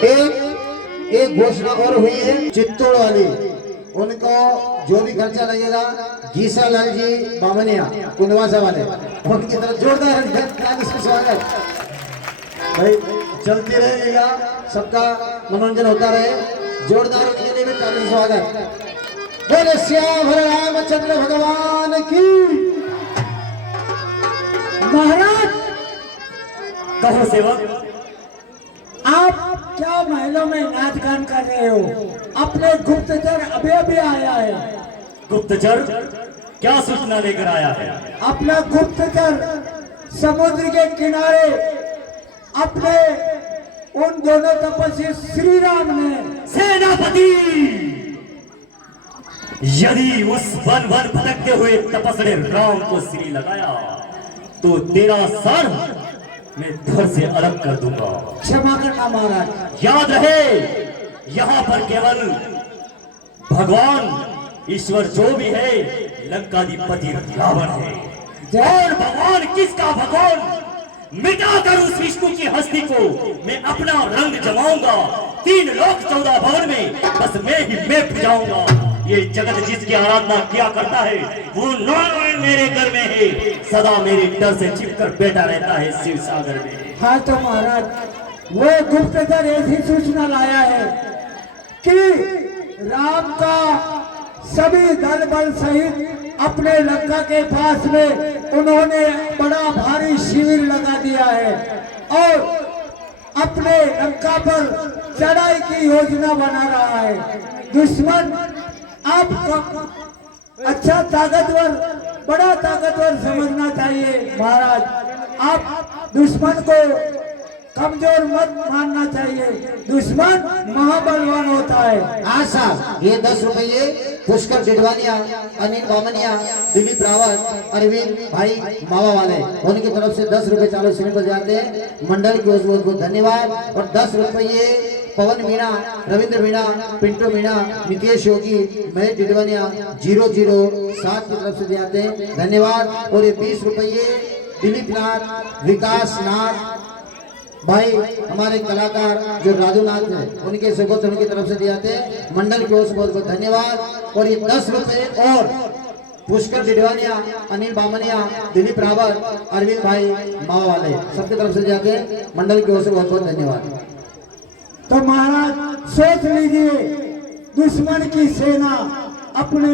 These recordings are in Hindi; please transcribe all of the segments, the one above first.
एक घोषणा और हुई है चित्तौड़ वाली, उनको जो भी खर्चा लगेगा गीसा लाल जी बामनिया कुंदवासा वाले, उनकी तरफ जोरदार स्वागत। भाई चलती रहेगा, सबका मनोरंजन होता रहे, जोरदार उनके लिए भी ताली से स्वागत। बोले श्याम रामचंद्र भगवान की। महाराज कहो सेवक, आप क्या महलों में नाच गान कर रहे हो? अपने गुप्तचर अभी अभी आया है। गुप्तचर क्या सूचना लेकर आया है? अपना गुप्तचर समुद्र के किनारे अपने उन दोनों तपस्वी श्री राम ने। सेनापति, यदि उस वन भटकते हुए तपस्वी राम को श्री लगाया तो तेरा सर मैं धड़ से अलग कर दूंगा। क्षमा करना महाराज। याद रहे, यहाँ पर केवल भगवान ईश्वर जो भी है लंकाधिपति रावण है। और भगवान किसका भगवान? मिटाकर उस विष्णु की हस्ती को मैं अपना रंग जमाऊंगा। 3 लोक 14 भवन में बस मैं ही मैं जाऊंगा। ये जगत जिसकी आराधना किया करता है वो नारायण मेरे घर में है, सदा मेरे डर से छिपकर बैठा रहता है शिव सागर में। हाँ तो महाराज, वो गुप्तचर ऐसी सूचना लाया है कि राम का सभी दल बल सहित अपने लंका के पास में उन्होंने बड़ा भारी शिविर लगा दिया है और अपने लंका पर चढ़ाई की योजना बना रहा है। दुश्मन आपको अच्छा ताकतवर, बड़ा ताकतवर समझना चाहिए महाराज। आप दुश्मन को कमजोर मत मानना चाहिए, दुश्मन महाबलवान होता है। हाँ साहब, ये 10 रुपये पुष्कर डिडवानिया, अनिल बामनिया, दिलीप रावत, अरविंद भाई मावा वाले, उनकी तरफ से 10 रुपये चालू श्रेणी को जाते हैं। मंडल की बहुत बहुत धन्यवाद। और 10 रुपये पवन मीणा, रविंद्र मीणा, पिंटू मीणा, नितेश योगी, महेश डिडवानिया 007 की तरफ से जाते हैं, धन्यवाद। और ये 20 रुपये दिलीप नाथ, विकास नाथ भाई हमारे कलाकार जो राजूनाथ है उनके सुगत उनकी तरफ से दिए जाते हैं, मंडल की ओर से बहुत बहुत धन्यवाद। और ये 10 रुपये और पुष्कर डिडवानिया, अनिल बामनिया, दिलीप रावत, अरविंद भाई मावा वाले सबकी तरफ से जाते हैं, मंडल की ओर से बहुत बहुत धन्यवाद। तो महाराज सोच लीजिए, दुश्मन की सेना अपने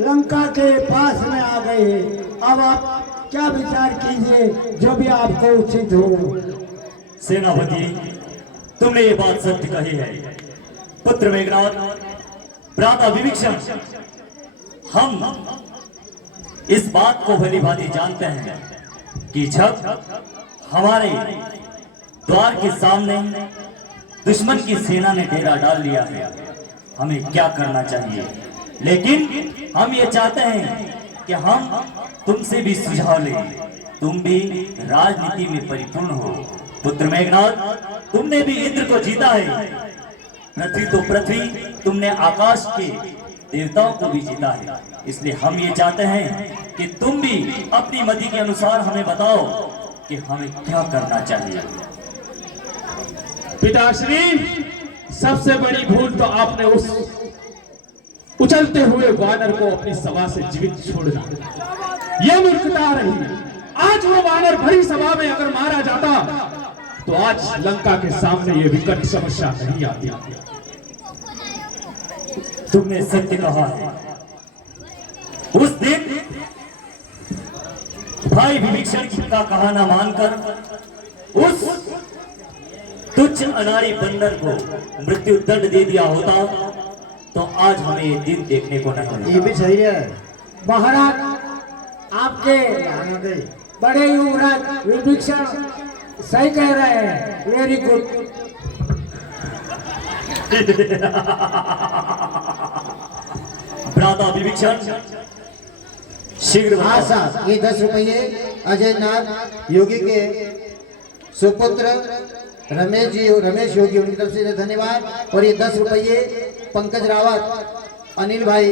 लंका के पास में आ गई है। अब आप क्या विचार कीजिए, जो भी आपको उचित हो। सेनापति, तुमने ये बात सत्य कही है। पुत्र मेघनाथ, भ्राता विभीषण, हम इस बात को भली भांति जानते हैं कि जब हमारे द्वार के सामने दुश्मन की सेना ने डेरा डाल लिया है, हमें क्या करना चाहिए। लेकिन हम ये चाहते हैं कि हम तुमसे भी सुझाव लें, तुम भी राजनीति में परिपूर्ण हो। पुत्र मेघनाथ, तुमने भी इंद्र को जीता है, पृथ्वी तो पृथ्वी, तुमने आकाश के देवताओं को भी जीता है। इसलिए हम ये चाहते हैं कि तुम भी अपनी मति के अनुसार हमें बताओ कि हमें क्या करना चाहिए। पिताश्री, सबसे बड़ी भूल तो आपने उस उछलते हुए वानर को अपनी सभा से जीवित छोड़ना, यह मूर्खता रही। आज वो वानर भरी सभा में अगर मारा जाता तो आज लंका के सामने ये विकट समस्या नहीं आती। तुमने सत्य कहा है। उस दिन भाई विभीषण का कहा न मानकर उस तुच्छ अनाड़ी बंदर को मृत्यु दंड दे दिया होता तो आज हमें ये दिन देखने को नहीं मिला। ये भी सही है महाराज, आपके बड़े युवराज विभीषण सही कह रहे हैं। Very good. भ्राता विभीषण, शीघ्र हाँ साहब, ये 10 रुपये अजय नाथ योगी के सुपुत्र रमेश जी, रमेश योगी, उनकी तरफ से धन्यवाद। और ये 10 रुपये पंकज रावत, अनिल भाई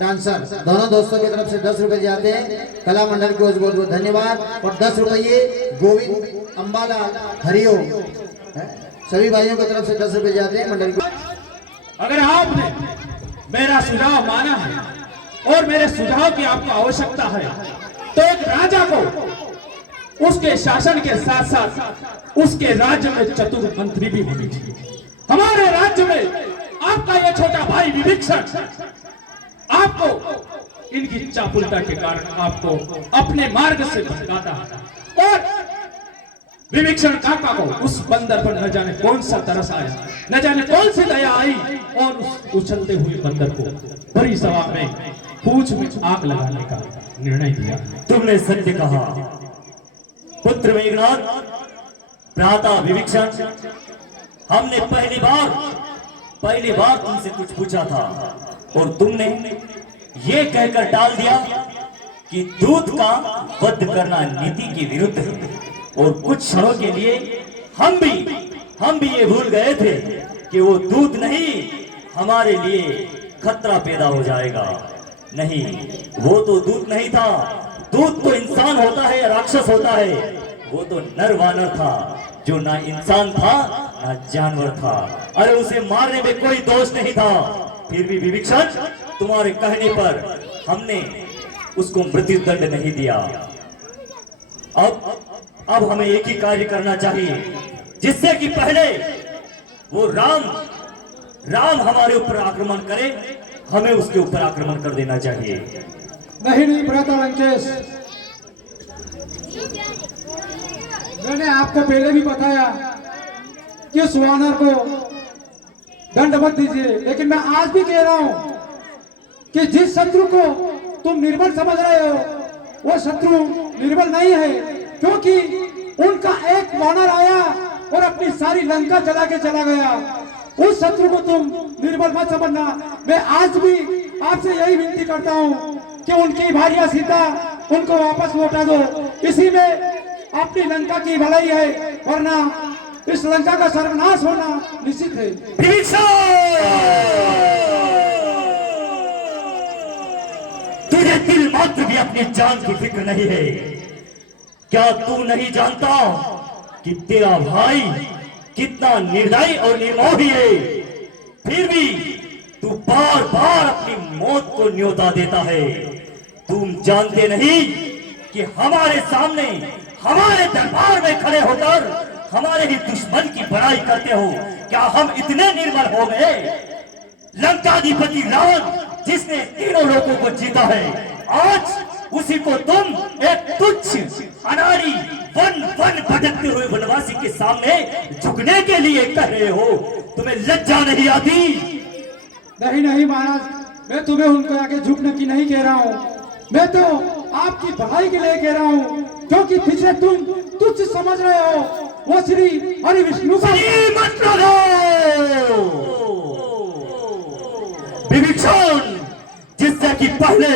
डांसर, दोनों दोस्तों की तरफ से 10 रुपए जाते हैं, कला मंडल को बहुत बहुत धन्यवाद। और 10 रुपये गोविंद अंबाला हरिओम सभी भाइयों की तरफ से 10 रुपए जाते हैं मंडल को। अगर आपने मेरा सुझाव माना है और मेरे सुझाव की आपको आवश्यकता है तो एक राजा को उसके शासन के साथ साथ उसके राज्य में चतुर मंत्री भी होने चाहिए। हमारे राज्य में आपका यह छोटा भाई विभीषण आपको इनकी चापलता के कारण आपको अपने मार्ग से भटकाता है और विभीषण काका को उस बंदर पर न जाने कौन सा तरस आया, न जाने कौन सी दया आई और उस उछलते हुए बंदर को बड़ी सभा में पूंछ में आग लगाने का निर्णय दिया। तुमने सत्य कहा पुत्र मेघनाथ, भ्राता विभीषण। हमने पहली बार तुमसे कुछ पूछा था और तुमने ये कहकर टाल दिया कि दूत का वध करना नीति के विरुद्ध है। और कुछ क्षणों के लिए हम भी ये भूल गए थे कि वो दूत नहीं हमारे लिए खतरा पैदा हो जाएगा। नहीं, वो तो दूत नहीं था। दूत तो इंसान होता है या राक्षस होता है। वो तो नर वानर था जो ना इंसान था ना जानवर था। अरे उसे मारने में कोई दोष नहीं था। फिर भी विभीषण, तुम्हारे कहने पर हमने उसको मृत्यु दंड नहीं दिया। अब हमें एक ही कार्य करना चाहिए जिससे कि पहले वो राम हमारे ऊपर आक्रमण करे, हमें उसके ऊपर आक्रमण कर देना चाहिए। नहीं भ्राता लंकेश, मैंने आपको पहले भी बताया कि उस वानर को दंड मत दीजिए, लेकिन मैं आज भी कह रहा हूं कि जिस शत्रु को तुम निर्बल समझ रहे हो वो शत्रु निर्बल नहीं है, क्योंकि उनका एक वानर आया और अपनी सारी लंका जला के चला गया। उस शत्रु को तुम निर्बल मत समझना। मैं आज भी आपसे यही विनती करता हूं कि उनकी भार्या सीता उनको वापस लौटा दो। इसी में अपनी लंका की भलाई है, वरना इस लंका का सर्वनाश होना निश्चित है। तुझे तिल मात्र भी अपनी जान की फिक्र नहीं है। क्या तू नहीं जानता कि तेरा भाई कितना निर्दयी और निर्मोही है? फिर भी तू बार बार अपनी मौत को न्योता देता है। तुम जानते नहीं कि हमारे सामने, हमारे दरबार में खड़े होकर हमारे ही दुश्मन की बड़ाई करते हो। क्या हम इतने निर्बल हो गए? लंकाधिपति रावण जिसने तीनों लोगों को जीता है, आज उसी को तुम एक तुच्छ अनाड़ी वन भटकते हुए वनवासी के सामने झुकने के लिए कह रहे हो। तुम्हें लज्जा नहीं आती? नहीं महाराज, मैं तुम्हें उनके आगे झुकने की नहीं कह रहा हूँ। मैं तो आपकी भलाई के लिए कह रहा हूँ, क्योंकि जिसे तुम तुच्छ समझ रहे हो वो श्री हरि विष्णु का विभीषण, जिससे कि पहले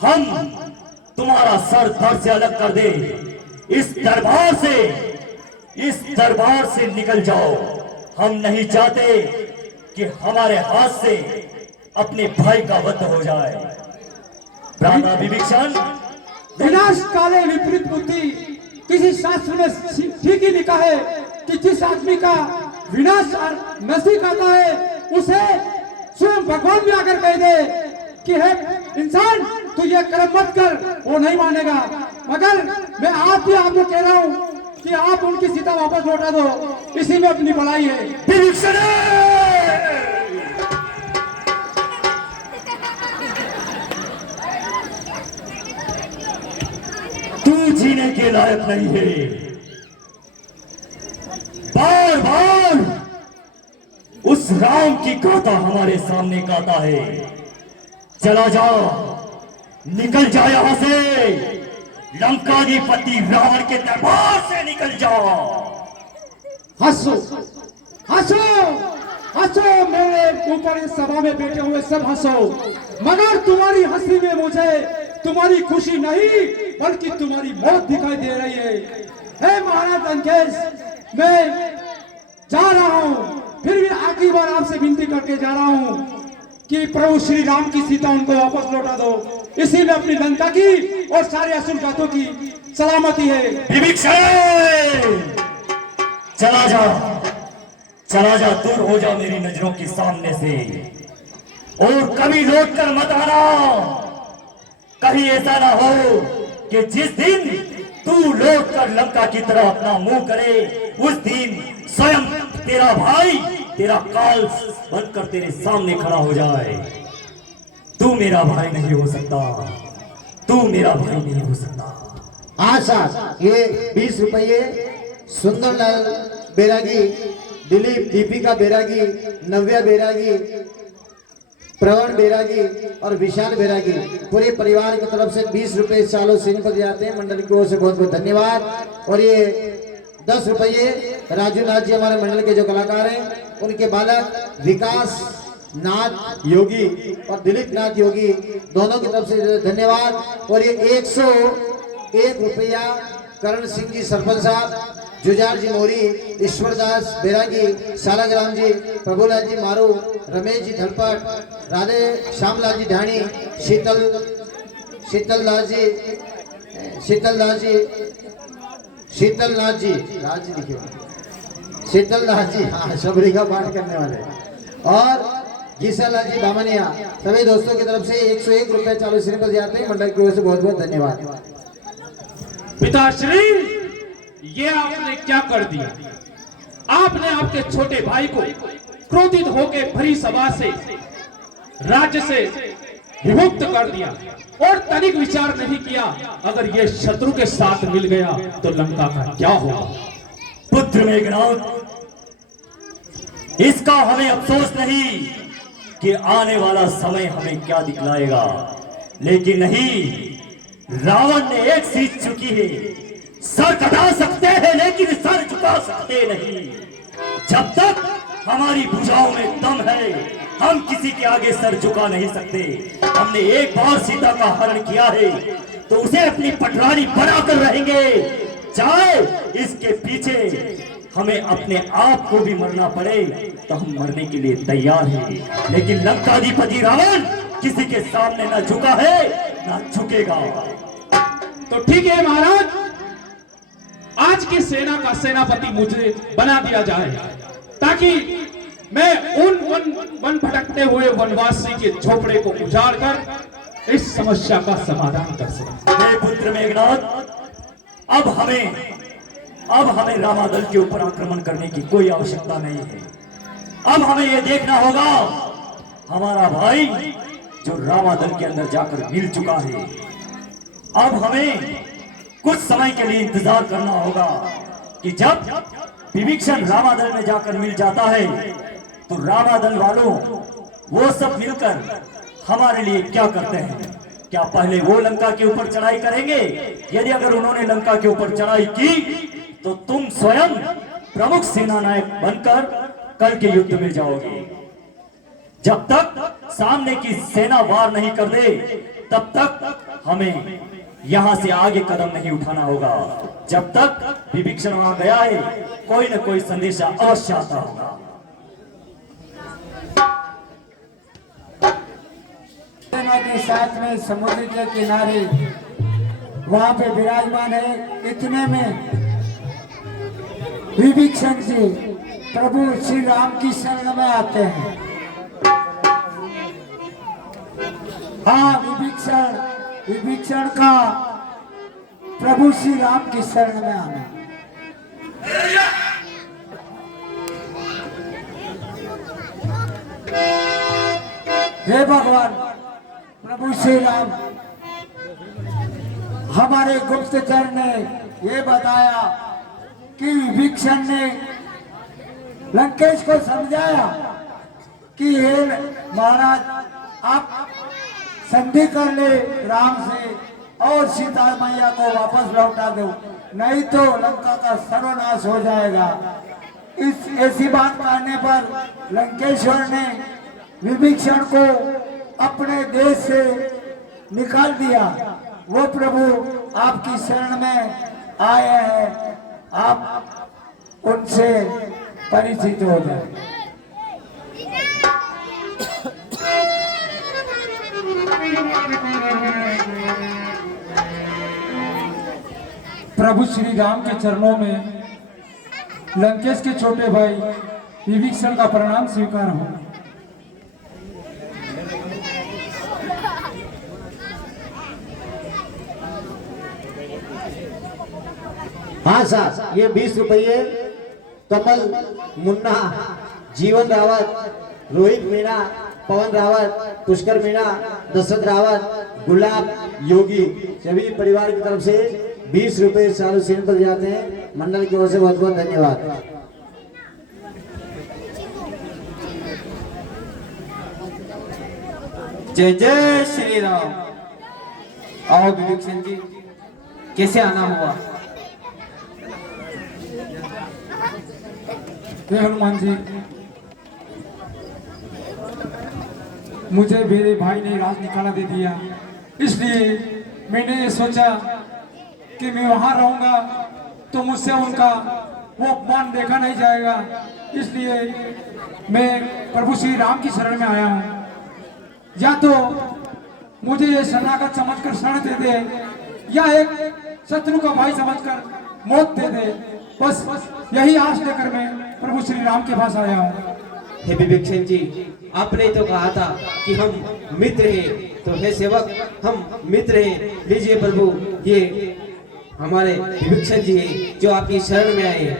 हम तुम्हारा सर धड़ से अलग कर दे। इस दरबार से निकल जाओ। हम नहीं चाहते कि हमारे हाथ से अपने भाई का वध हो जाए। भ्राता विभीषण, विनाश काले विपरीत बुद्धि, किसी शास्त्र में ठीक ही लिखा है कि जिस आदमी का विनाश नजदीक आता है उसे स्वयं भगवान भी आकर कह दे कि है इंसान तू ये कर्म मत कर, वो नहीं मानेगा। मगर मैं आज भी आपको कह रहा हूँ कि आप उनकी सीता वापस लौटा दो, इसी में अपनी भलाई है। विभीषण, तू जीने के लायक नहीं है। बार बार उस राम की गाथा हमारे सामने गाता है। चला जा, निकल जा यहां से। लंकाधिपति रावण के दरबार से निकल जा। हंसो हंसो हंसो, मेरे ऊपर इस सभा में बैठे हुए सब हंसो, मगर तुम्हारी हंसी में मुझे तुम्हारी खुशी नहीं बल्कि तुम्हारी मौत दिखाई दे रही है। हे महाराज लंकेश, मैं जा रहा हूं, फिर भी आखिरी बार आपसे विनती करके जा रहा हूं कि प्रभु श्री राम की सीता उनको वापस लौटा दो। इसी में अपनी लंका की और सारे असुर जातों की सलामती है। विभीषण, चला जा, दूर हो जा मेरी नजरों के सामने से, और कभी लौट कर मत आना। कहीं ऐसा ना हो कि जिस दिन तू लौट कर लंका की तरफ अपना मुंह करे, उस दिन स्वयं तेरा भाई तेरा काल बनकर तेरे सामने खड़ा हो जाए। तू मेरा भाई नहीं हो सकता, तू मेरा भाई नहीं हो सकता। हाँ सर, ये 20 रुपये सुंदरलाल बैरागी, दिलीप दीपिका बैरागी, नव्या बैरागी, प्रवण बैरागी और विशाल बैरागी पूरे परिवार की तरफ से 20 रुपए चालू सीन पर जाते हैं। मंडल की ओर से बहुत बहुत धन्यवाद। और ये 10 रुपये राजू नाथ जी हमारे मंडल के जो कलाकार हैं, उनके बालक विकास नाथ योगी और दिलीप नाथ योगी दोनों की तरफ से धन्यवाद। और ये 101 रुपया करण सिंह जी सरपंच साहब, जुजार जी मोरी, ईश्वरदास बैरागी, सालाग्राम जी, प्रभुलाल जी मारू, रमेश जी धलपट, राधे श्यामलाल जी ढाणी, शीतलनाथ जी राज जी लिखे, शीतलनाथ जी, हाँ शबरी का पाठ करने वाले, और गीसालाल जी बामनिया, सभी दोस्तों की तरफ से 101 रुपए चालू श्री पर जाते हैं। मंडल की ओर से बहुत बहुत धन्यवाद। पिताश्री, ये आपने क्या कर दिया? आपने आपके छोटे भाई को क्रोधित होकर भरी सभा से, राज्य से विमुक्त कर दिया और तनिक विचार नहीं किया, अगर ये शत्रु के साथ मिल गया तो लंका का क्या होगा? पुत्र मेघनाद, इसका हमें अफसोस नहीं कि आने वाला समय हमें क्या दिखलाएगा, लेकिन नहीं, रावण ने एक सीख चुकी है। सर कटा सकते हैं लेकिन सर झुका सकते नहीं। जब तक हमारी भुजाओं में दम है, हम किसी के आगे सर झुका नहीं सकते। हमने एक बार सीता का हरण किया है तो उसे अपनी पटरानी बनाकर रहेंगे, चाहे इसके पीछे हमें अपने आप को भी मरना पड़े तो हम मरने के लिए तैयार हैं। लेकिन लंकाधिपति रावण किसी के सामने ना झुका है ना झुकेगा। तो ठीक है महाराज, आज की सेना का सेनापति मुझे बना दिया जाए, ताकि मैं उन वन भटकते हुए वनवासी के झोपड़े को उजाड़ कर इस समस्या का समाधान कर सकूं। हे पुत्र मेघनाद, अब हमें रामादल के ऊपर आक्रमण करने की कोई आवश्यकता नहीं है। अब हमें यह देखना होगा, हमारा भाई जो रामादल के अंदर जाकर मिल चुका है, अब हमें कुछ समय के लिए इंतजार करना होगा कि जब विभीषण रामादल में जाकर मिल जाता है तो रामादल वालों वो सब मिलकर हमारे लिए क्या करते हैं। क्या पहले वो लंका के ऊपर चढ़ाई करेंगे? यदि अगर उन्होंने लंका के ऊपर चढ़ाई की तो तुम स्वयं प्रमुख सेना नायक बनकर कल के युद्ध में जाओगे। जब तक सामने की सेना वार नहीं कर दे तब तक हमें यहां से आगे कदम नहीं उठाना होगा। जब तक विभीषण वहां गया है, कोई न कोई संदेशा अवश्य आता होगा। सेना के साथ में समुद्र के किनारे वहां पे विराजमान है। इतने में विभीषण जी प्रभु श्री राम की शरण में आते हैं। हाँ, विभीषण का प्रभु श्री राम की शरण में आना। हे भगवान प्रभु श्री राम, हमारे गुप्तचर ने ये बताया कि विभीषण ने लंकेश को समझाया कि हे महाराज, आप संधि कर ले राम से और सीता मैया को वापस लौटा दो, नहीं तो लंका का सर्वनाश हो जाएगा। इस ऐसी बात कहने पर लंकेश्वर ने विभीषण को अपने देश से निकाल दिया। वो प्रभु आपकी शरण में आए हैं, आप उनसे परिचित हो जाए। प्रभु श्री राम के चरणों में लंकेश के छोटे भाई विभीषण का प्रणाम स्वीकार हो। हाँ साहब, ये 20 रुपये कमल मुन्ना, जीवन रावत, रोहित मीणा, पवन रावत, पुष्कर मीणा, दशरथ रावत, गुलाब योगी सभी परिवार की तरफ से 20 रुपये चालू सेन पर जाते हैं। मंडल की ओर से बहुत बहुत धन्यवाद। जय जय श्री राम। आओ विभीषण जी, कैसे आना हुआ? हे हनुमान जी, मुझे मेरे भाई ने राज निकाला दे दिया, इसलिए मैंने ये सोचा कि मैं वहां रहूंगा तो मुझसे उनका वो अपमान देखा नहीं जाएगा, इसलिए मैं प्रभु श्री राम की शरण में आया हूँ। या तो मुझे ये शरणागत समझकर शरण दे दे, या एक शत्रु का भाई समझकर मौत दे दे। बस यही आश लेकर मैं प्रभु श्री राम के पास आया हूँ। हे विभीषण जी, आपने तो कहा था कि हम मित्र हैं, तो हे सेवक, हम मित्र हैं। लीजिए प्रभु, ये हमारे विभीषण जी हैं जो आपकी शरण में आए हैं।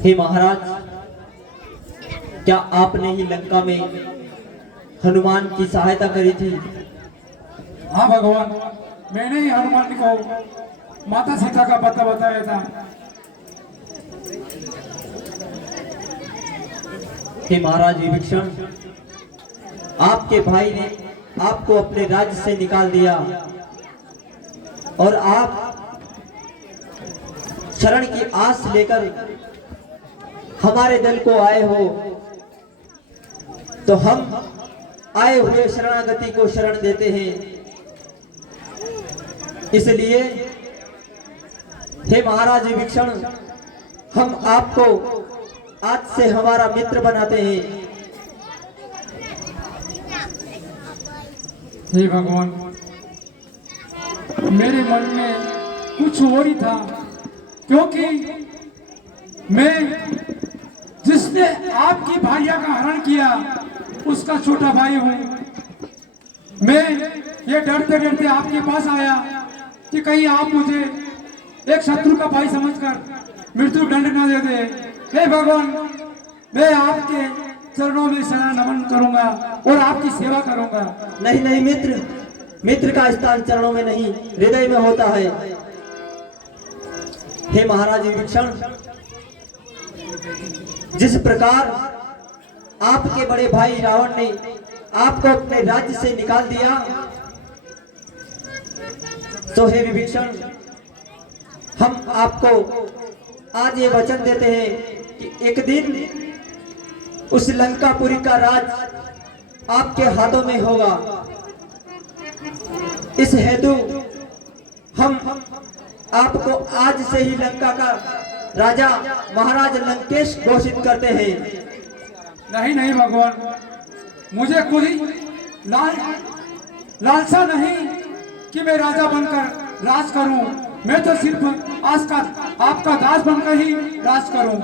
हे महाराज, क्या आपने ही लंका में हनुमान की सहायता करी थी? हाँ भगवान, मैंने ही हनुमान को माता सीता का पता बताया था। हे महाराज विभीषण, आपके भाई ने आपको अपने राज्य से निकाल दिया और आप शरण की आस लेकर हमारे दल को आए हो, तो हम आए हुए शरणागति को शरण देते हैं। इसलिए हे महाराज विभीषण, हम आपको आज से हमारा मित्र बनाते हैं। हे भगवान, मेरे मन में कुछ और ही था, क्योंकि मैं जिसने आपकी भाइया का हरण किया उसका छोटा भाई हूँ। मैं ये डरते डरते आपके पास आया कि कहीं आप मुझे एक शत्रु का भाई समझकर मृत्यु दंड न दे दे। हे भगवान, मैं आपके चरणों में शरण नमन करूंगा और आपकी सेवा करूंगा। नहीं नहीं मित्र, मित्र का स्थान चरणों में नहीं, हृदय में होता है। हे महाराज विभीषण, जिस प्रकार आपके बड़े भाई रावण ने आपको अपने राज्य से निकाल दिया, तो हे विभीषण, हम आपको आज ये वचन देते हैं कि एक दिन उस लंकापुरी का राज आपके हाथों में होगा। इस हेतु हम आपको आज से ही लंका का राजा महाराज लंकेश घोषित करते हैं। नहीं नहीं भगवान, मुझे कोई लालसा नहीं कि मैं राजा बनकर राज करूं। मैं तो सिर्फ आज का आपका दास बनकर ही राज करूं।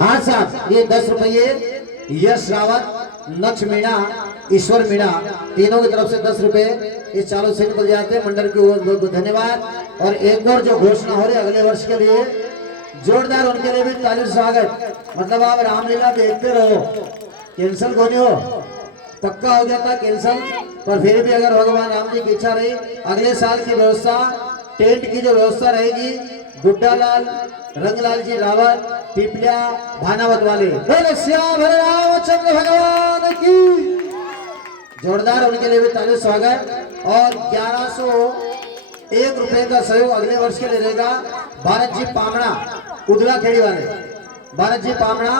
हाँ साहब, ये 10 रुपये यश रावत, नक्ष मीणा, ईश्वर मीणा, तीनों की तरफ से 10 रुपए इस चालू से निकल जाते हैं। मंडल की ओर बहुत बहुत धन्यवाद। और एक और जो घोषणा हो रही है अगले वर्ष के लिए, जोरदार उनके लिए भी ताली स्वागत। मतलब आप रामलीला देखते रहो, कैंसल को नहीं हो, पक्का हो गया था कैंसल, पर फिर भी अगर भगवान राम जी की इच्छा रही, अगले साल की व्यवस्था, टेंट की जो व्यवस्था रहेगी, गुड्डा लाल, रंगलाल जी रावत, पिपलिया, भानावत वाले, बोले श्याम रामचंद्र भगवान की। जोरदार उनके लिए भी ताली स्वागत। और 1101 रुपए का सहयोग अगले वर्ष के लिए रहेगा भारत जी पामड़ा उदला खेड़ी वाले, भारत जी पामड़ा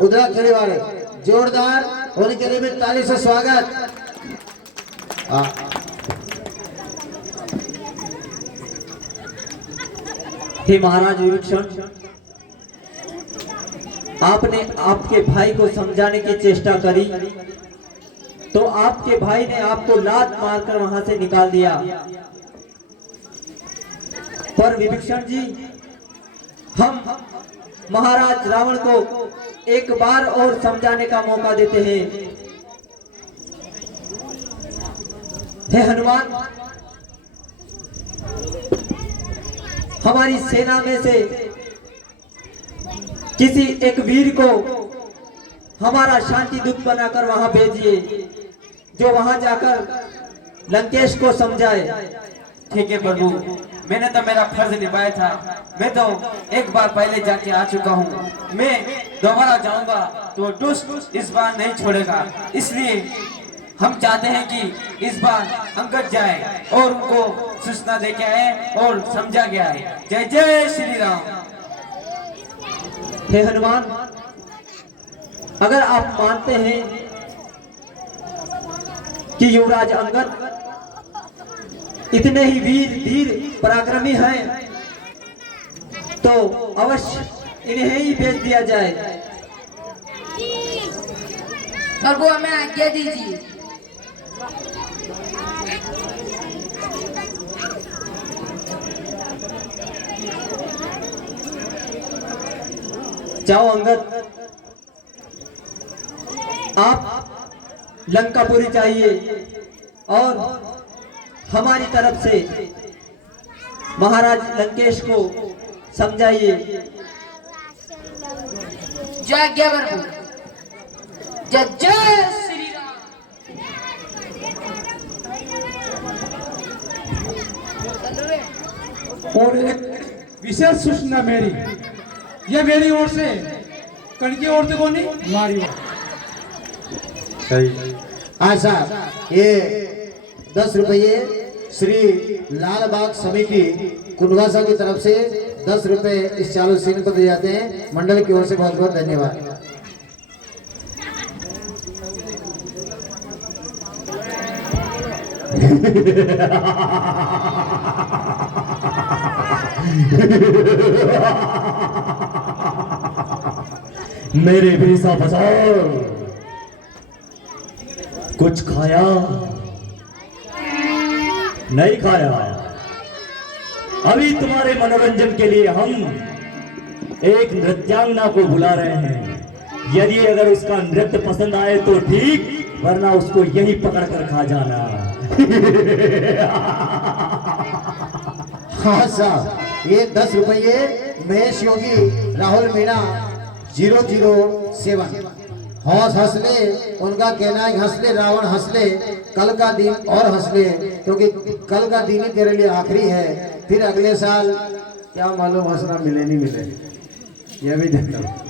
उदला खेड़ी वाले, जोरदार उनके लिए भी ताली से स्वागत। हे महाराज विभीषण, आपने आपके भाई को समझाने की चेष्टा करी तो आपके भाई ने आपको लात मारकर वहां से निकाल दिया। पर विभीषण जी, हम महाराज रावण को एक बार और समझाने का मौका देते हैं। हे हनुमान, हमारी सेना में से किसी एक वीर को हमारा शांति दूत बनाकर वहां भेजिए, जो वहां जाकर लंकेश को समझाए। ठीक है प्रभु, मैंने तो मेरा फर्ज निभाया था। मैं तो एक बार पहले जाके आ चुका हूँ, मैं दोबारा जाऊंगा तो दुष्ट इस बार नहीं छोड़ेगा। इसलिए हम चाहते हैं कि इस बार अंगद जाए और उनको सूचना दे के आए और समझा के आए। जय जय श्री राम। हे हनुमान, अगर आप मानते हैं कि युवराज अंगद इतने ही वीर धीर पराक्रमी हैं, तो अवश्य इन्हें ही भेज दिया जाए। प्रभु, हमें आज्ञा दीजिए। जाओ अंगद, आप लंकापुरी जाइए और हमारी तरफ से महाराज लंकेश को समझाइए। जय आज्ञा प्रभु। जय जय श्री राम। और एक विशेष सूचना मेरी, ये मेरी ओर से, कनकी ओर से कोनी हमारी ओर। अच्छा, ये 10 रुपये श्री लालबाग समिति कुंडवासा की तरफ से 10 रुपए इस चालू सीन को दिए जाते हैं। मंडल की ओर से बहुत बहुत धन्यवाद। मेरे भीसा बचाओ, कुछ खाया नहीं खाया। अभी तुम्हारे मनोरंजन के लिए हम एक नृत्यांगना को बुला रहे हैं। यदि अगर उसका नृत्य पसंद आए तो ठीक, वरना उसको यही पकड़ कर खा जाना। हाँ साहब, ये 10 रुपये महेश योगी राहुल मीणा 007। हौस हंसले, उनका कहना है हंसले रावण हंसले, कल का दिन और हंसले, क्योंकि कल का दिन ही तेरे लिए आखिरी है। फिर अगले साल क्या मालूम हंसना मिले नहीं मिले, यह भी देखता हूँ।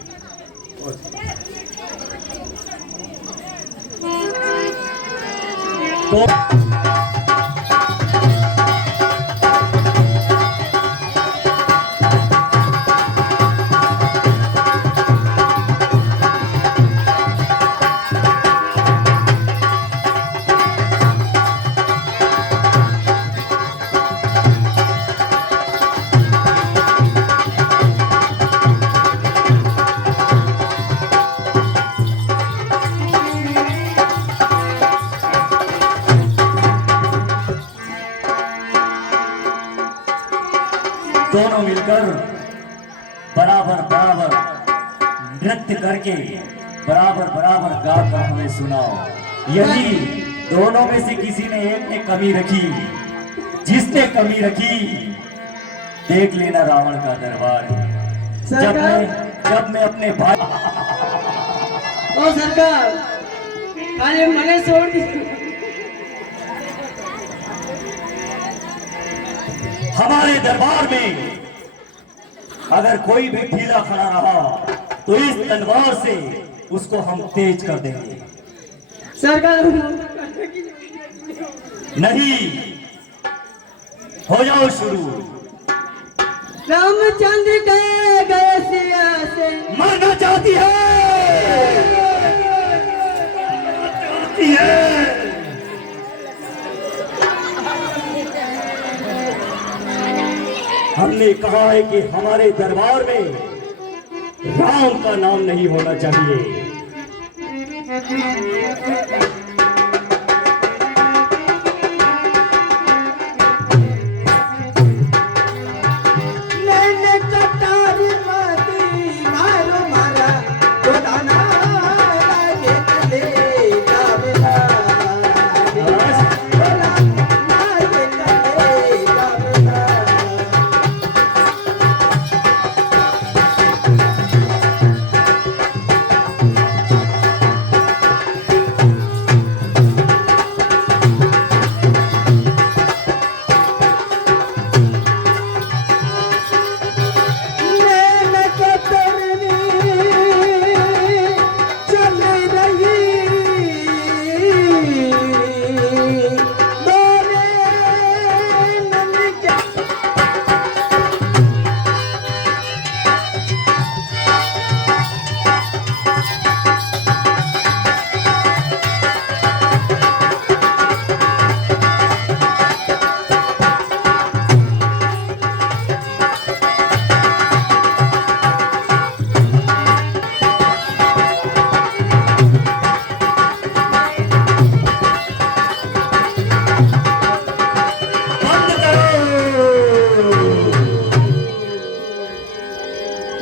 दोनों मिलकर बराबर बराबर नृत्य करके बराबर बराबर गाकर हमें सुनाओ। यदि दोनों में से किसी ने एक ने कमी रखी, जिसने कमी रखी, देख लेना रावण का दरबार। जब मैं अपने भाई ओ सरकार, खाली मने छोड़ दी। हमारे दरबार में अगर कोई भी ढीला खड़ा रहा तो इस तलवार से उसको हम तेज कर देंगे। सरकार, नहीं, हो जाओ शुरू। रामचंद्र गए गए सिया से। मरना चाहती है, चाहती है। हमने कहा है कि हमारे दरबार में राम का नाम नहीं होना चाहिए। मैंने कटार मारी मारो मारा गोदाना राजे ले जावला गोदाना राजे ले जावला मैंने कतरनी चल रही दोने नन के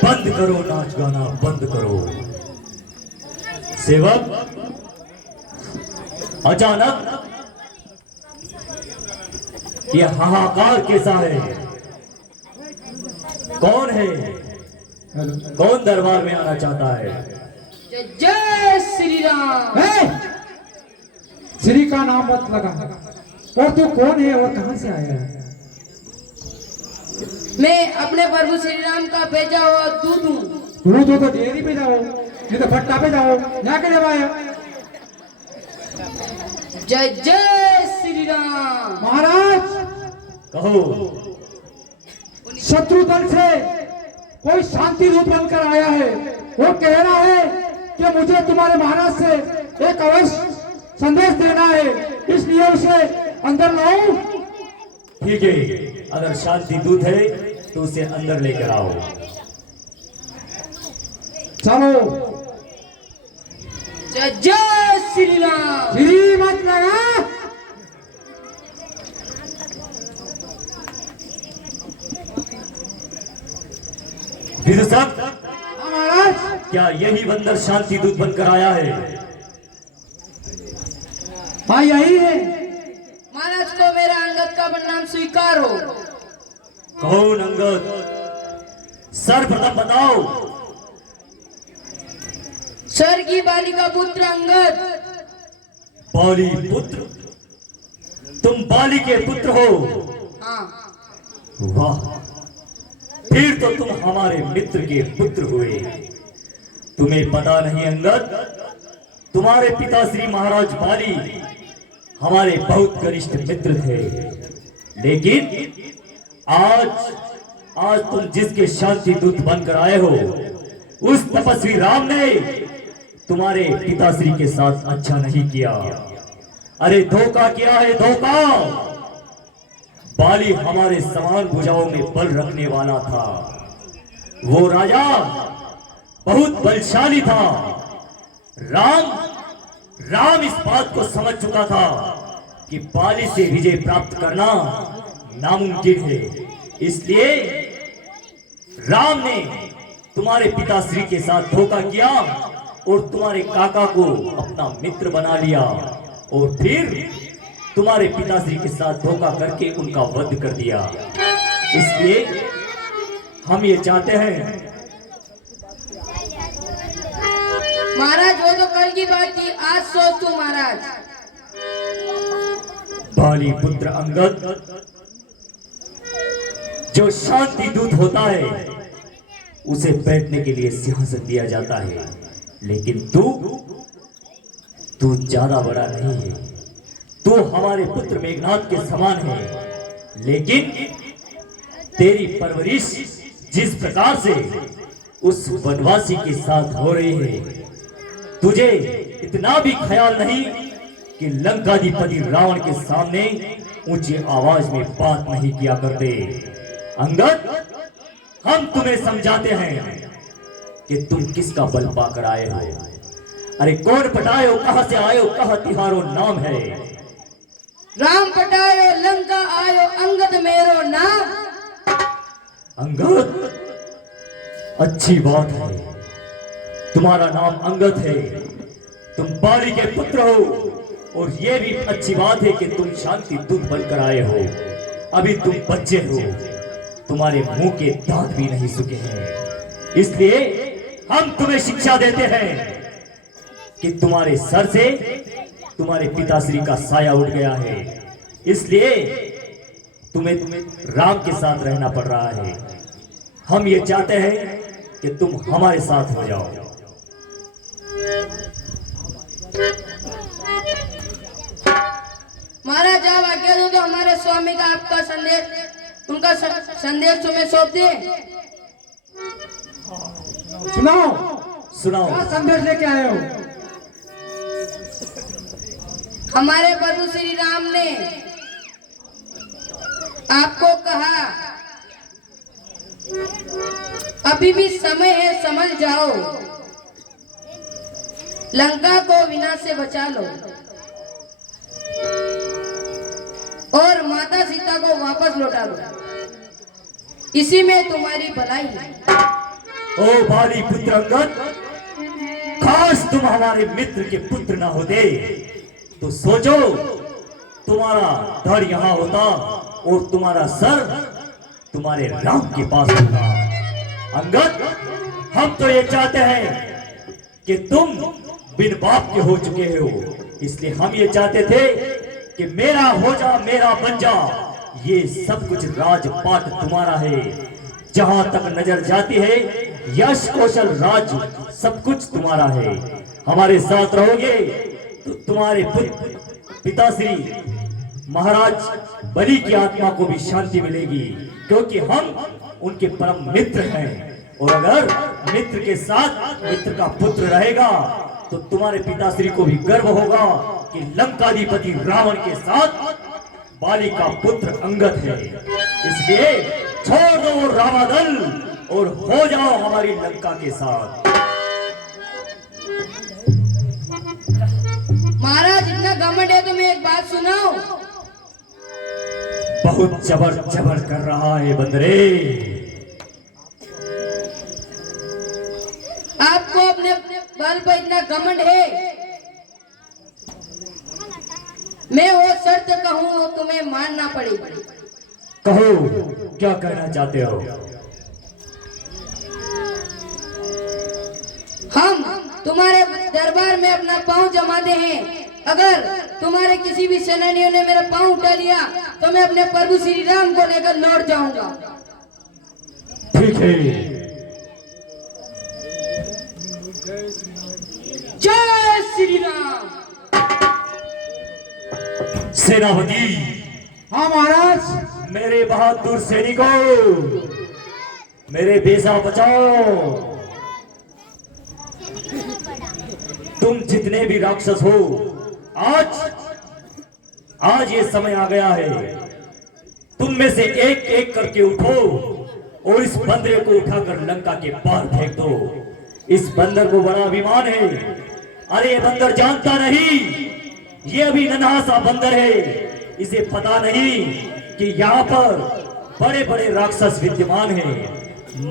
बंद करो नाच गाना, बंद करो। सेवक, अचानक ये हाहाकार कैसा है? कौन है? कौन दरबार में आना चाहता है? जय जय श्री राम। श्री का नाम मत लगा। और तू कौन है और कहां से आया है? मैं अपने प्रभु श्री राम का भेजा हुआ दूध हूँ। दूध हो तो डेयरी पे जाओ, नहीं तो भट्टा पे जाओ, जाके ले आया। जय जय श्री राम। महाराज, कहो। शत्रु दल से कोई शांति दूत बनकर आया है। वो कह रहा है कि मुझे तुम्हारे महाराज से एक अवश्य संदेश देना है, इसलिए उसे अंदर लाओ। ठीक है, अगर शांति दूत है तो उसे अंदर लेकर आओ। चलो। जय जय श्री राम। श्री मत लगा। विदुषक, महाराज, क्या यही बंदर शांति दूत बनकर आया है? हाँ यही है। महाराज को मेरा अंगद का नाम स्वीकार हो। कौन अंगद? सर्वप्रथम बताओ। स्वर्गीय बाली का पुत्र अंगद। बाली पुत्र? तुम बाली के पुत्र हो? हाँ। वाह, फिर तो तुम हमारे मित्र के पुत्र हुए। तुम्हें पता नहीं अंगद, तुम्हारे पिता श्री महाराज बाली हमारे बहुत घनिष्ठ मित्र थे, लेकिन आज तुम जिसके शांति दूत बनकर आए हो, उस तपस्वी राम ने तुम्हारे पिताश्री के साथ अच्छा नहीं किया। अरे धोखा किया है, धोखा। बाली हमारे समान भुजाओं में बल रखने वाला था। वो राजा बहुत बलशाली था। राम इस बात को समझ चुका था कि बाली से विजय प्राप्त करना नामुमकिन है। इसलिए राम ने तुम्हारे पिताश्री के साथ धोखा किया और तुम्हारे काका को अपना मित्र बना लिया, और फिर तुम्हारे पिताश्री के साथ धोखा करके उनका वध कर दिया। इसलिए हम ये चाहते हैं। महाराज वो तो कल की बात थी, आज सोच तू महाराज। बाली पुत्र अंगद, जो शांति दूत होता है उसे बैठने के लिए सिंहासन दिया जाता है, लेकिन तू ज्यादा बड़ा नहीं है। तू हमारे पुत्र मेघनाथ के समान है, लेकिन तेरी परवरिश जिस प्रकार से उस वनवासी के साथ हो रही है, तुझे इतना भी ख्याल नहीं कि लंकाधिपति रावण के सामने ऊंची आवाज में बात नहीं किया करते। अंगद, हम तुम्हें समझाते हैं कि तुम किसका बल पाकर आए हो। अरे कौन पटायो, कहां से आयो, कहां तिहारो नाम है। राम पटायो लंका आयो अंगद मेरो नाम। अंगद, अच्छी बात है, तुम्हारा नाम अंगद है, तुम बाली के पुत्र हो। और ये भी अच्छी बात है कि तुम शांति दूत बनकर आए हो। अभी तुम बच्चे हो, तुम्हारे मुंह के दांत भी नहीं सूखे हैं, इसलिए हम तुम्हें शिक्षा देते हैं कि तुम्हारे सर से तुम्हारे पिताश्री का साया उठ गया है, इसलिए तुम्हें राम के साथ रहना पड़ रहा है। हम ये चाहते हैं कि तुम हमारे साथ हो जाओ। महाराज आप आज्ञा दो तो हमारे स्वामी का आपका संदेश, उनका संदेश तुम्हें सौंप दे। सुनाओ, सुनाओ। क्या संदेश लेके आए हो? हमारे प्रभु श्री राम ने आपको कहा अभी भी समय है, समझ जाओ, लंका को विनाश से बचा लो और माता सीता को वापस लौटा लो, इसी में तुम्हारी भलाई है। ओ बाली पुत्र अंगद, काश तुम हमारे मित्र के पुत्र ना होते तो सोचो तुम्हारा धड़ यहाँ होता और तुम्हारा सर तुम्हारे राम के पास होता। अंगद, हम तो ये चाहते हैं कि तुम बिन बाप के हो चुके हो, इसलिए हम ये चाहते थे कि मेरा हो जा, मेरा बन जा, ये सब कुछ राजपाट तुम्हारा है। जहां तक नजर जाती है यश कौशल राज सब कुछ तुम्हारा है। हमारे साथ रहोगे तो तुम्हारे पिताश्री महाराज बलि की आत्मा को भी शांति मिलेगी, क्योंकि हम उनके परम मित्र हैं। और अगर मित्र के साथ मित्र का पुत्र रहेगा तो तुम्हारे पिताश्री को भी गर्व होगा कि लंकाधिपति रावण के साथ बाली का पुत्र अंगद है। इसलिए छोड़ दो रामादल और हो जाओ हमारी लंका के साथ। महाराज इतना घमंड है तो मैं एक बात सुनाऊं। बहुत जबर जबर कर रहा है बंदरे। आपको अपने बल पर इतना घमंड है, मैं वो शर्त कहूँ वो तुम्हें मानना पड़ेगी। कहो, क्या कहना चाहते हो? हम तुम्हारे दरबार में अपना पांव जमाते हैं, अगर तुम्हारे किसी भी सेनानियों ने मेरा पांव उठा लिया तो मैं अपने प्रभु श्री राम को लेकर लौट जाऊंगा। ठीक है। जय श्री राम। सेनापति, हाँ महाराज। मेरे बहादुर सैनिकों, मेरे बेसा बचाओ। तुम जितने भी राक्षस हो, आज ये समय आ गया है, तुम में से एक एक करके उठो और इस बंदरे को उठाकर लंका के पार फेंक दो। इस बंदर को बड़ा अभिमान है। अरे ये बंदर जानता नहीं, ये अभी नन्हा सा बंदर है, इसे पता नहीं कि यहाँ पर बड़े बड़े राक्षस विद्यमान हैं,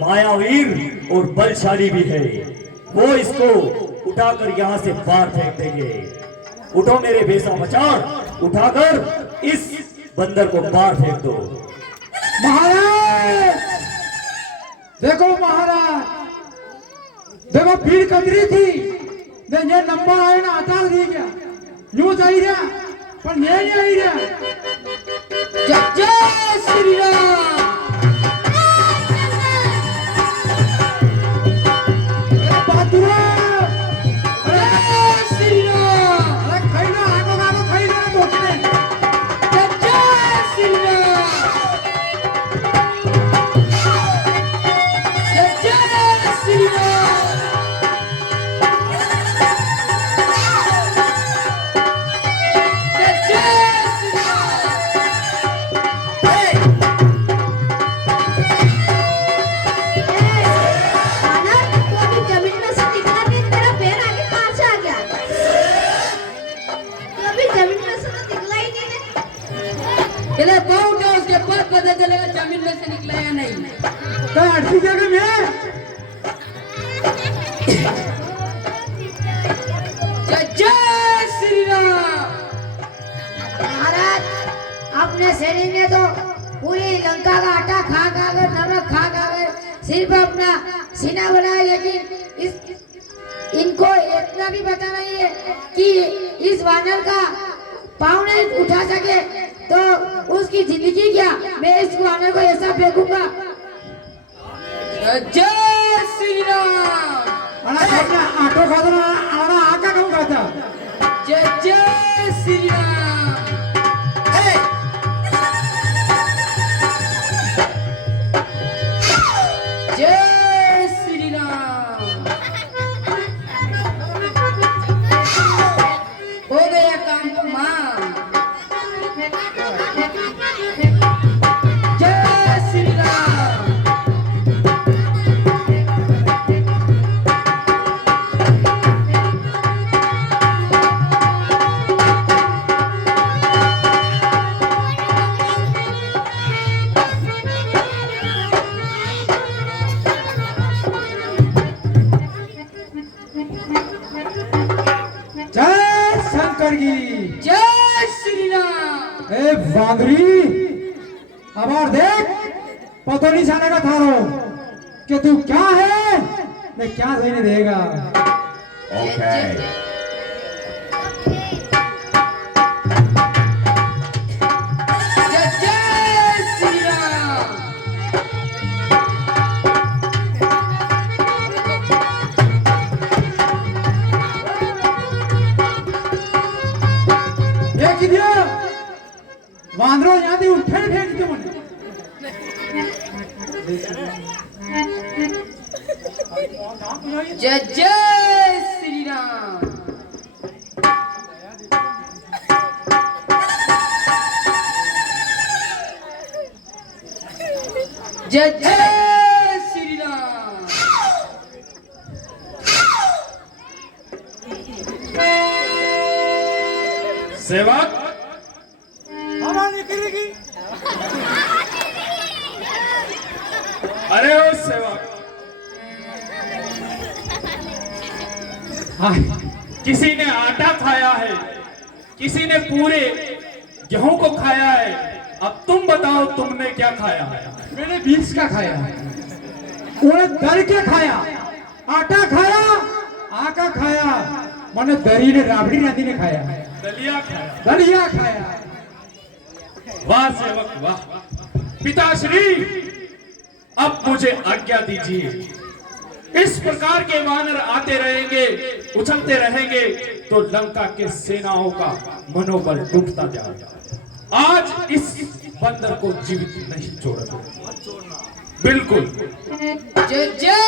मायावीर और बलशाली भी है। वो इसको उठाकर यहाँ से पार फेंक देंगे। उठो मेरे बेसा बचाओ, उठाकर इस बंदर को पार फेंक दो। महाराज देखो, महाराज देखो, भीड़ कतरी थी ने ये नंबर आए ना हटा दी क्या न्यूज आई रहा पर नहीं आई रहा। जय श्री राम। बहादुर पहले पाँव उठाओ, उसके बाद पता चलेगा जमीन में से निकला या नहीं। तो ऐसी जगह में जय श्री राम। महाराज, अपने शरीर ने तो पूरी लंका का आटा खा खा कर, नमक खा खा कर सिर्फ अपना सीना बनाया, लेकिन इनको इतना भी पता नहीं है कि इस वानर का पाँव नहीं उठा सके तो उसकी जिंदगी क्या। मैं इस वानर को ऐसा फेंकूंगा। जय श्री राम। आटो खाता ना, आका कौन खाता? जय जय श्री राम। जय श्री राम। हो गया काम तमाम। जय श्री राम। जय शंकर की। जय श्री राम। ए बांदरी, अब और देख, पता नहीं जाने का थारो कि तू क्या है, मैं क्या देने देगा। जय जय श्री राम। फेंक दिया वांदरो, यहाँ से उठे फेंक दिया मैंने। जय जय श्री राम। जय जय श्री राम। सेवक, अरे ओ सेवक, हाँ, किसी ने आटा खाया है, किसी ने पूरे गेहूं को खाया है। अब तुम बताओ, तुमने क्या खाया है? मैंने बीज का खाया, उन्हें दर के खाया, आटा खाया, आका खाया, मैंने दरी ने राबड़ी नदी ने खाया, दलिया खाया। दलिया खाया। वाह सेवक वाह। पिताश्री, अब मुझे आज्ञा दीजिए। इस प्रकार के वानर आते रहेंगे, उछलते रहेंगे तो लंका के सेनाओं का मनोबल टूटता जाएगा। आज इस बंदर को जीवित नहीं छोड़ेगा, बिल्कुल। जय जय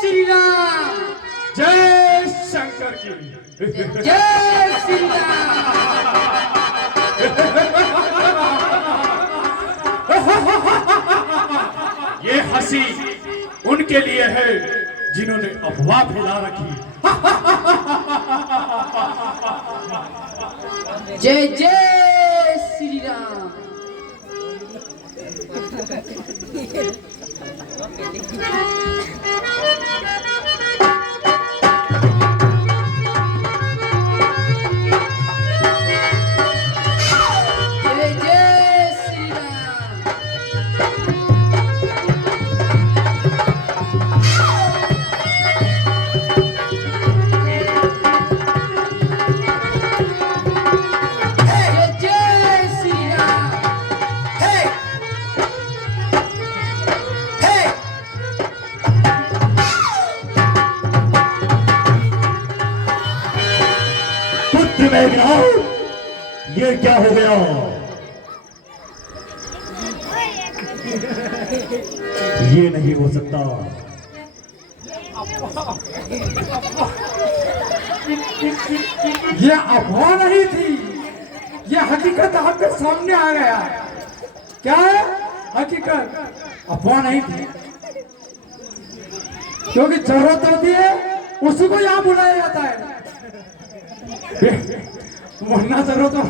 श्री राम। जय शंकर की। जय श्री राम। ये हंसी उनके लिए है जिन्होंने अफवाह फैला रखी। जय जय श्री राम। जय जय श्री राम। जय जय श्री राम। पुत्र मेघनाथ, ये क्या हो गया? ये नहीं हो सकता। ये अफवाह नहीं थी, ये हकीकत आपके सामने आ गया। क्या है हकीकत? अफवाह नहीं थी, क्योंकि जरूरत होती है उसी को यहाँ बुलाया जाता है, वरना जरूरत हो।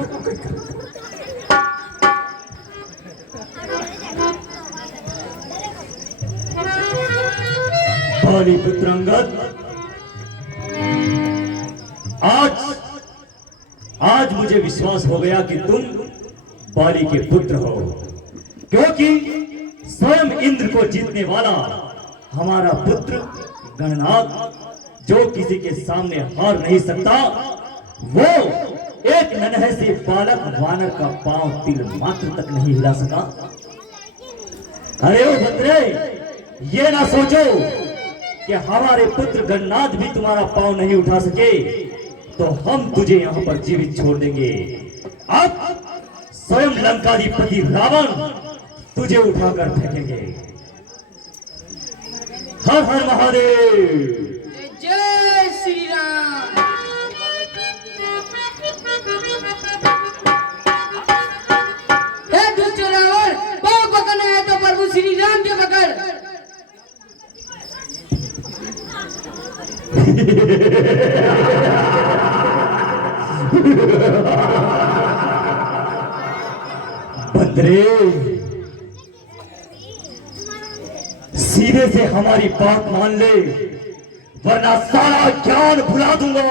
पालिपुत्र अंगद, आज मुझे विश्वास हो गया कि तुम बाली के पुत्र हो, क्योंकि स्वयं इंद्र को जीतने वाला हमारा पुत्र गणनाथ, जो किसी के सामने हार नहीं सकता, वो एक नन्हे से बालक वानर का पांव तिल मात्र तक नहीं हिला सका। अरे ओ भद्रे, ये ना सोचो कि हमारे पुत्र गणनाथ भी तुम्हारा पांव नहीं उठा सके तो हम तुझे यहाँ पर जीवित छोड़ देंगे। अब स्वयं लंकाधिपति रावण तुझे उठाकर फेंकेंगे। हर हर महादेव। जय श्री राम। हे दुष्ट रावण, पाँव पकड़ना है तो प्रभु श्री राम के पकड़। बंदरे, सीधे से हमारी बात मान ले, वरना सारा ज्ञान भुला दूंगा।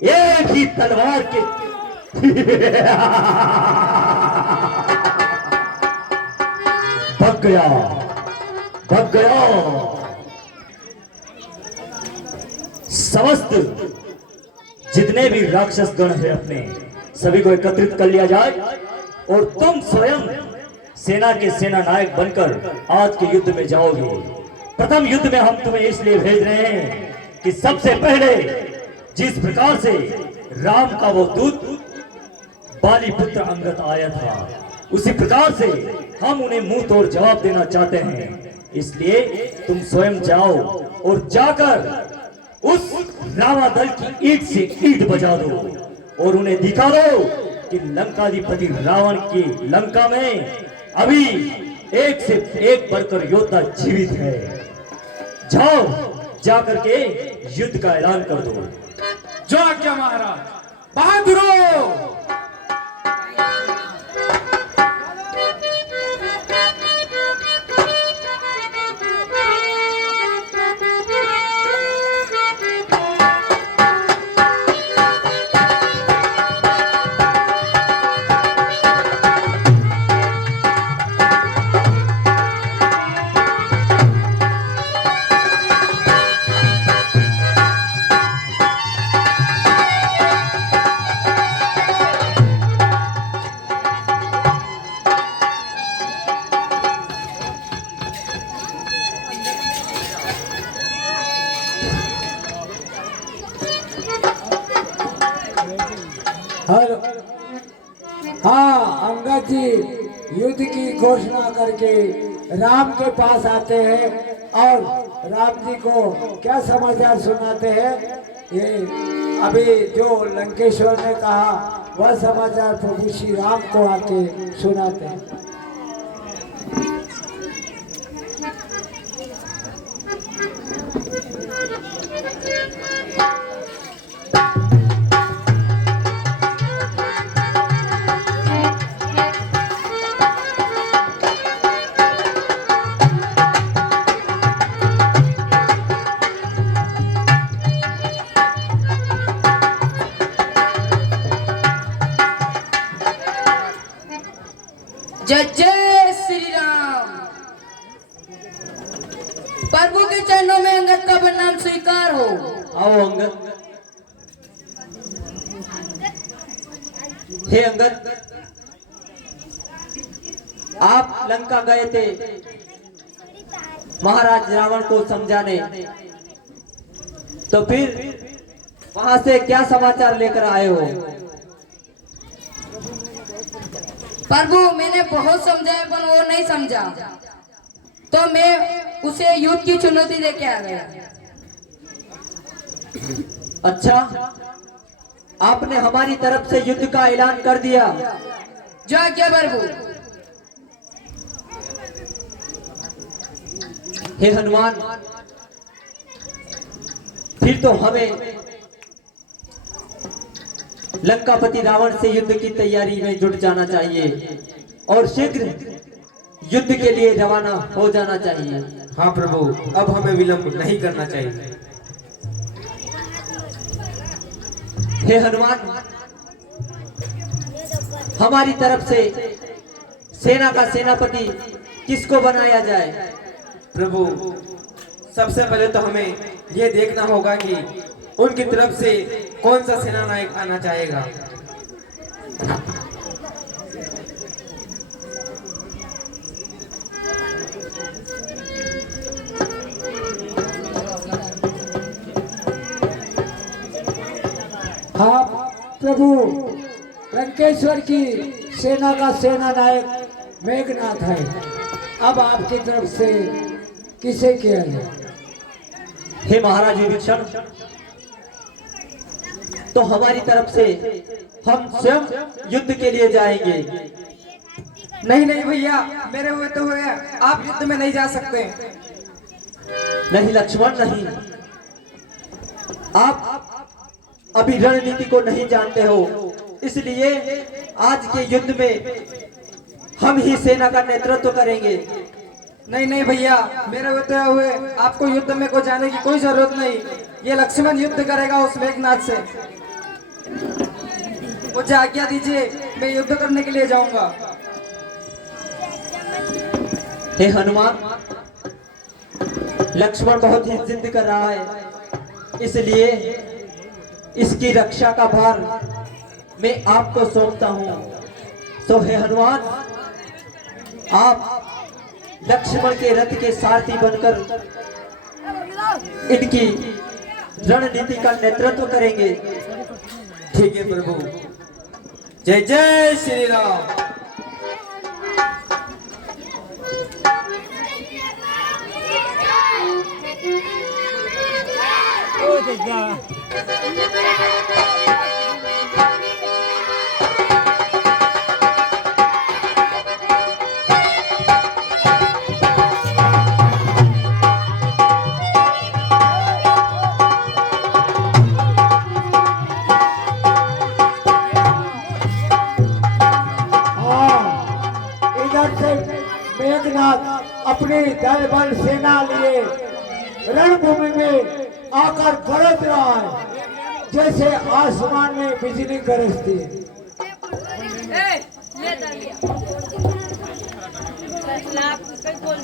एक ही तलवार के भग गया, भग गया। समस्त जितने भी राक्षस गण है अपने सभी को एकत्रित कर लिया जाए और तुम स्वयं सेना के सेना नायक बनकर आज के युद्ध में जाओगे। प्रथम युद्ध में हम तुम्हें इसलिए भेज रहे हैं कि सबसे पहले जिस प्रकार से राम का वो दूत पालिपुत्र अंगद आया था, उसी प्रकार से हम उन्हें मुंह तोड़ जवाब देना चाहते हैं। इसलिए तुम स्वयं जाओ और जाकर उस रावण दल की ईंट से ईंट बजा दो और उन्हें दिखा दो कि लंकाधिपति रावण की लंका में अभी एक से एक बढ़कर योद्धा जीवित है। जाओ, जाकर के युद्ध का ऐलान कर दो। जो आज्ञा महाराज। बहादुरों, हाँ, अंगद जी युद्ध की घोषणा करके राम के पास आते हैं और राम जी को क्या समाचार सुनाते हैं। ये अभी जो लंकेश्वर ने कहा वह समाचार प्रभु श्री राम को आके सुनाते हैं। जय जय श्री राम। प्रभु के चरणों में अंगद का प्रणाम स्वीकार हो। आओ अंगद। हे अंगद, आप लंका गए थे महाराज रावण को समझाने, तो फिर वहां से क्या समाचार लेकर आए हो? प्रभु, मैंने बहुत समझाया पर वो नहीं समझा, तो मैं उसे युद्ध की चुनौती देके आ गया। अच्छा, आपने हमारी तरफ से युद्ध का ऐलान कर दिया। जो आज्ञा प्रभु। हे हनुमान, फिर तो हमें लंकापति रावण से युद्ध की तैयारी में जुट जाना चाहिए और शीघ्र युद्ध के लिए रवाना हो जाना चाहिए। हाँ प्रभु, अब हमें विलंब नहीं करना चाहिए। हे हनुमान, हमारी तरफ से सेना का सेनापति किसको बनाया जाए? प्रभु, सबसे पहले तो हमें ये देखना होगा कि उनकी तरफ से कौन सा सेना नायक आना चाहेगा। हाँ प्रभु, लंकेश्वर की सेना का सेना नायक मेघनाथ है। अब आपकी तरफ से किसे किया जाए? हे महाराज विभीषण, तो हमारी तरफ से हम स्वयं युद्ध के लिए जाएंगे। नहीं नहीं भैया, मेरे हुए तो हुए, आप युद्ध में नहीं जा सकते। नहीं लक्ष्मण, नहीं। आप अभी रणनीति को नहीं जानते हो, इसलिए आज के युद्ध में हम ही सेना का नेतृत्व करेंगे। नहीं नहीं भैया, मेरे होते हुए आपको युद्ध में को जाने की कोई जरूरत नहीं। ये लक्ष्मण युद्ध करेगा उस मेघनाथ से। मुझे आज्ञा दीजिए, मैं युद्ध करने के लिए जाऊंगा। हे हनुमान, लक्ष्मण बहुत ही जिद कर रहा है, इसलिए इसकी रक्षा का भार मैं आपको सौंपता हूं। तो हे हनुमान, आप लक्ष्मण के रथ के सारथी बनकर इनकी रणनीति का नेतृत्व करेंगे। ठीक है प्रभु। जय जय श्री राम। मेघनाथ अपनी दल बल सेना लिए रणभूमि में आकर गरज रहा है, जैसे आसमान में बिजली गरजती है।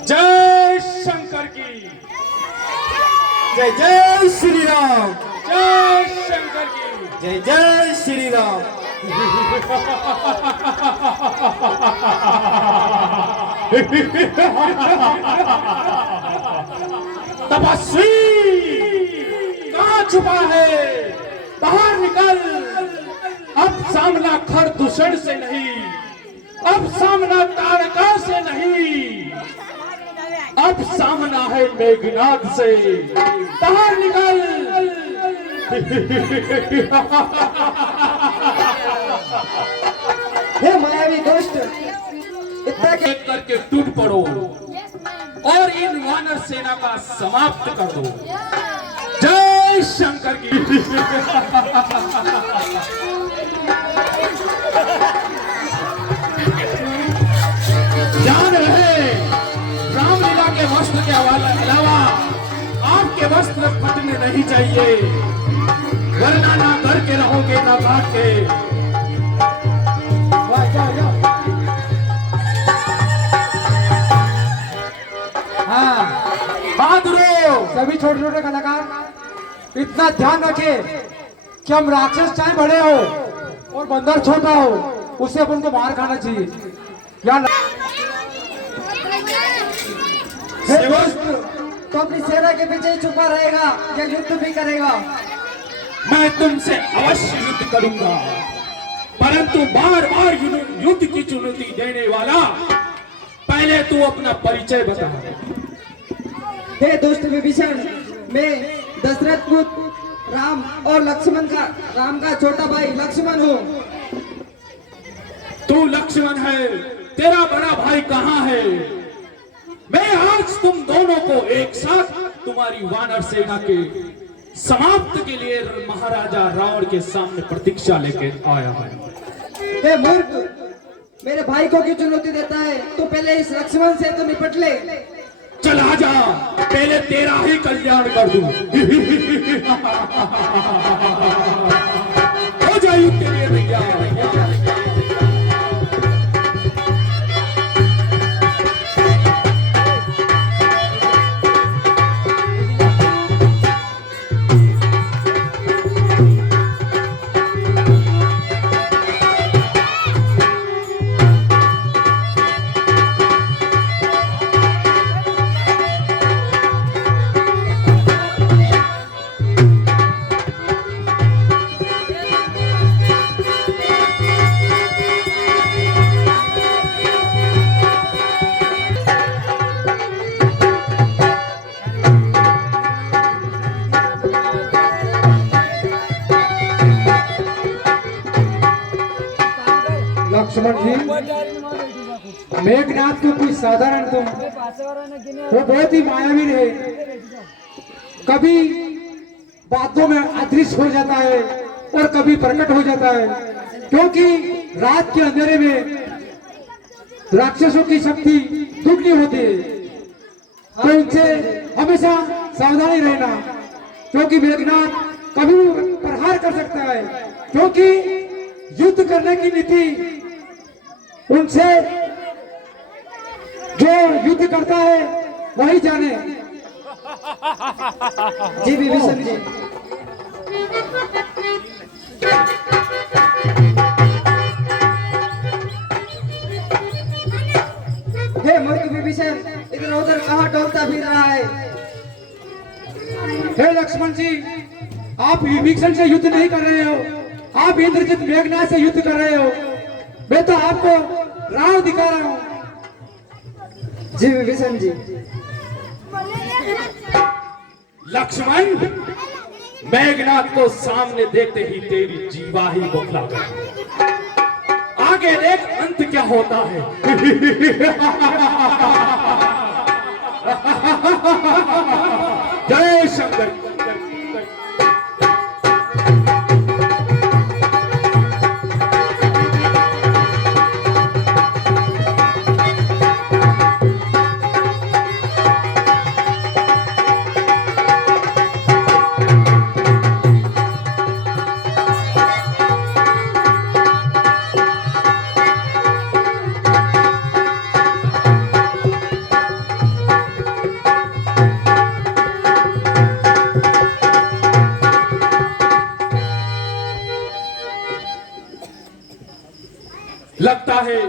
जय शंकर की, जय जय श्री राम। जय शंकर की। जय जय श्री राम। तपस्वी कहाँ छुपा है? बाहर निकल। अब सामना खर दूषण से नहीं, अब सामना तारका से नहीं, अब सामना है मेघनाथ से। बाहर निकल। हे मायावी दुष्ट, इतना एक करके टूट पड़ो और इन वानर सेना का समाप्त कर दो। जय शंकर की। ध्यान रहे, रामलीला के वस्त्र के अलावा आपके वस्त्र फटने नहीं चाहिए, वरना ना करके रहोगे ना काट के। बहादुरों, सभी छोटे छोटे कलाकार इतना ध्यान रखे कि हम राक्षस चाहे बड़े हो और बंदर छोटा हो, उससे अपन को मार खाना चाहिए। तो अपनी सेना के पीछे ही छुपा रहेगा या युद्ध भी करेगा? मैं तुमसे अवश्य युद्ध करूंगा, परंतु बार बार युद्ध की चुनौती देने वाला, पहले तू अपना परिचय बता। हे दुष्ट विभीषण, मैं दशरथ पुत्र राम और राम का छोटा भाई लक्ष्मण हूँ। तू लक्ष्मण है, तेरा बड़ा भाई कहाँ है? मैं आज तुम दोनों को एक साथ तुम्हारी वानर सेना के समाप्त के लिए महाराजा रावण के सामने प्रतीक्षा लेके आया है। हे मूर्ख, मेरे भाई को क्यों चुनौती देता है? तो पहले इस लक्ष्मण से तो निपट ले। चला जा, पहले तेरा ही कल्याण कर दूं। हो जाए के लिए तैयार। लक्ष्मण जी, मेघनाथ को कोई साधारण तुम, वो बहुत ही मायावी रहे। कभी बातों में अदृश्य हो जाता है और कभी प्रकट हो जाता है, क्योंकि रात के अंधेरे में राक्षसों की शक्ति दुगनी होती है। तो उनसे हमेशा सावधानी रहना, क्योंकि मेघनाथ कभी भी प्रहार कर सकता है, क्योंकि युद्ध करने की नीति उनसे जो युद्ध करता है वही जाने। जी विभीषण जी, हे मूर्ख विभीषण, इधर उधर कहाँ टोलता फिर रहा है? हे लक्ष्मण जी, आप विभीषण से युद्ध नहीं कर रहे हो, आप इंद्रजित मेघनाथ से युद्ध कर रहे हो। मैं तो आपको राह दिखा रहा हूँ। जी विभीषण जी, लक्ष्मण, मेघनाथ को सामने देखते ही तेरी जीवा ही बौखला गई। आगे देख अंत क्या होता है। जय शंकर। लगता है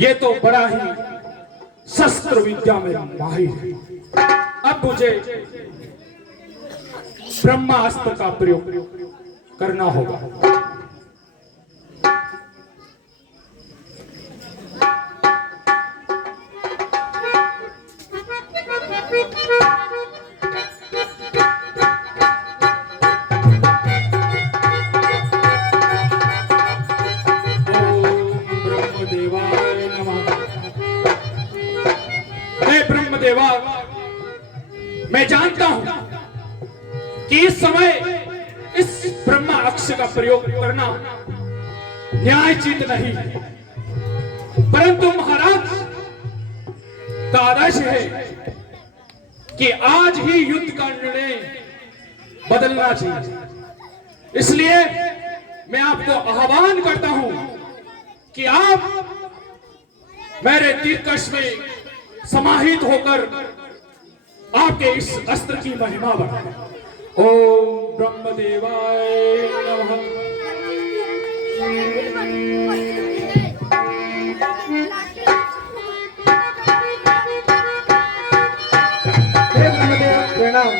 ये तो बड़ा ही शस्त्र विद्या में माहिर है। अब मुझे ब्रह्मास्त्र का प्रयोग करना होगा। देवा, मैं जानता हूं कि इस समय इस ब्रह्मा अक्ष का प्रयोग करना न्यायोचित नहीं है, परंतु महाराज का आदेश है कि आज ही युद्ध का निर्णय बदलना चाहिए। इसलिए मैं आपको आह्वान करता हूं कि आप मेरे दीर्घश में समाहित होकर आपके इस अस्त्र की महिमा बढ़ाएं। ओम ब्रह्मदेवाय नमः। हे ब्रह्मदेव प्रणाम।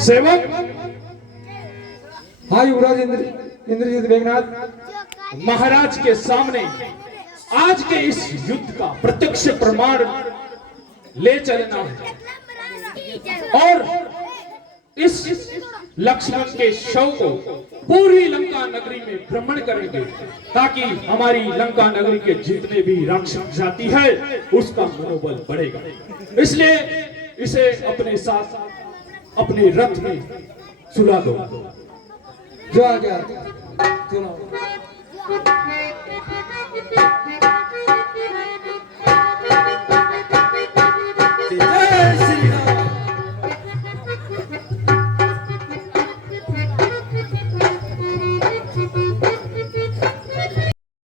सेवक, हाँ युवराज इंद्रजित मेघनाथ, महाराज के सामने आज के इस युद्ध का प्रत्यक्ष प्रमाण ले चलना है और इस लक्ष्मण के शव को पूरी लंका नगरी में भ्रमण करेंगे, ताकि हमारी लंका नगरी के जितने भी राक्षस जाति है उसका मनोबल बढ़ेगा। इसलिए इसे अपने साथ अपने रथ में सुला दो। जो आ गया सुनो।